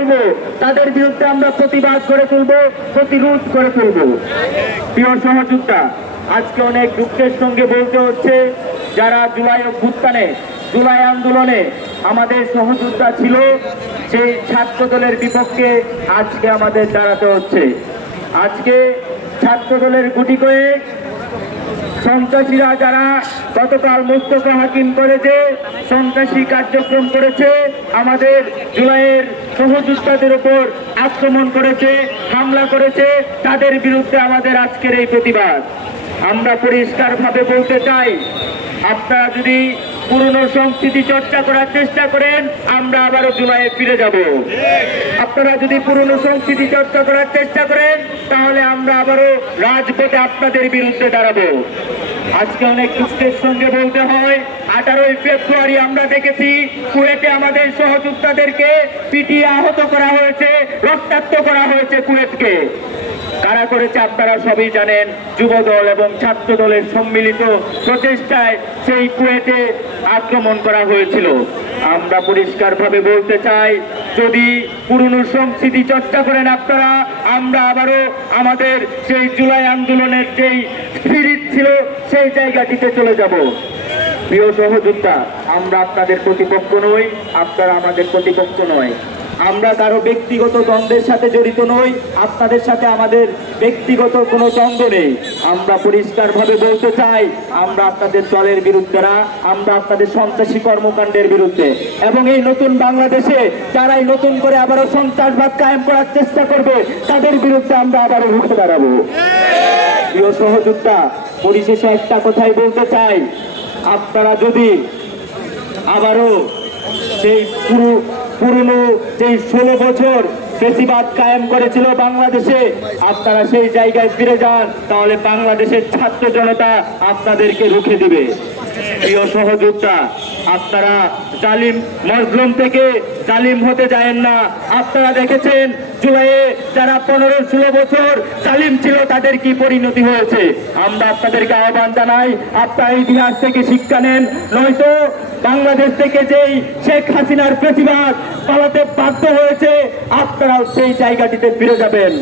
বলবো, তাদের বিরুদ্ধে আমরা প্রতিবাদ করে তুলবো, প্রতিরোধ করে তুলবো। প্রিয় সহযোদ্ধা, আজকে অনেক দুঃখের সঙ্গে বলতে হচ্ছে, যারা জুলাই অভ্যুত্থানে, জুলাই আন্দোলনে আমাদের সহযোদ্ধা ছিল, সেই ছাত্র দলের বিপক্ষে আজকে আমাদের দাঁড়াতে হচ্ছে। আজকে ছাত্র দলের গুটি কয়েক সন্ত্রাসীরা যারা গতকাল মোস্তফা হাকিম কলেজে সন্ত্রাসী কার্যক্রম করেছে, আমাদের জুলাইয়ের সহযোদ্ধাদের উপর আক্রমণ করেছে, হামলা করেছে, তাদের বিরুদ্ধে আমাদের আজকের এই প্রতিবাদ। আমরা পরিষ্কারভাবে বলতে চাই, আপনারা যদি পুরনো সংস্কৃতি চর্চা করার চেষ্টা করেন, আমরা আবারও জুলাইয়ে ফিরে যাব। আপনারা যদি পুরনো সংস্কৃতি চর্চা করার চেষ্টা করেন, তাহলে আমরা আবারও রাজপথে আপনাদের বিরুদ্ধে দাঁড়াবো। আজকে অনেক দুঃখের সঙ্গে বলতে হয়, 18 ফেব্রুয়ারি আমরা দেখেছি কুয়েটে আমাদের সহযোদ্ধাদেরকে পিটিয়ে আহত করা হয়েছে, রক্তাক্ত করা হয়েছে কুয়েটকে। কারা করেছে আপনারা সবই জানেন। যুবদল এবং ছাত্র দলের সম্মিলিত প্রচেষ্টায় সেই কুয়েটে আক্রমণ করা হয়েছিল। আমরা পরিষ্কারভাবে বলতে চাই, যদি পুরনো সংস্কৃতি চর্চা করেন আপনারা, আমরা আবারও আমাদের সেই জুলাই আন্দোলনের যেই স্পিরিট ছিল সেই জায়গাটিতে চলে যাব। প্রিয় সহযোদ্ধা, আমরা আপনাদের প্রতিপক্ষ নই, আপনারা আমাদের প্রতিপক্ষ নয়। আমরা কারো ব্যক্তিগত দ্বন্দ্বের সাথে জড়িত নই, আপনাদের সাথে আমাদের ব্যক্তিগত কোনো দ্বন্দ্ব নেই। আমরা পরিষ্কারভাবে বলতে চাই, আমরা আপনাদের দলের বিরুদ্ধে না, আমরা আপনাদের সন্ত্রাসী কর্মকাণ্ডের বিরুদ্ধে। এবং এই নতুন বাংলাদেশে যারাই নতুন করে আবারও সন্ত্রাসবাদ কায়েম করার চেষ্টা করবে, তাদের বিরুদ্ধে আমরা আবারও রুখে দাঁড়াবো। প্রিয় সহযোদ্ধা, পরিশেষে একটা কথাই বলতে চাই, আপনারা যদি আবারও সেই পুরনো যেই 16 বছর ফ্যাসিবাদ কায়েম করেছিল বাংলাদেশে, আপনারা সেই জায়গায় ফিরে যান, তাহলে বাংলাদেশের ছাত্র জনতা আপনাদেরকে রুখে দিবে। প্রিয় সহযোদ্ধা, আপনারা জালিম মজলুম থেকে জালিম হতে যায়েন না। আপনারা দেখেছেন জুলাইয়ে যারা 15-16 বছর জালিম ছিল, তাদের কি পরিণতি হয়েছে। আমরা আপনাদেরকে আহ্বান জানাই, আপনারা ইতিহাস থেকে শিক্ষা নেন, নয়তো বাংলাদেশ থেকে যেই শেখ হাসিনার প্রতিবাদ পালাতে বাধ্য হয়েছে, আপনারাও সেই জায়গাটিতে ফিরে যাবেন।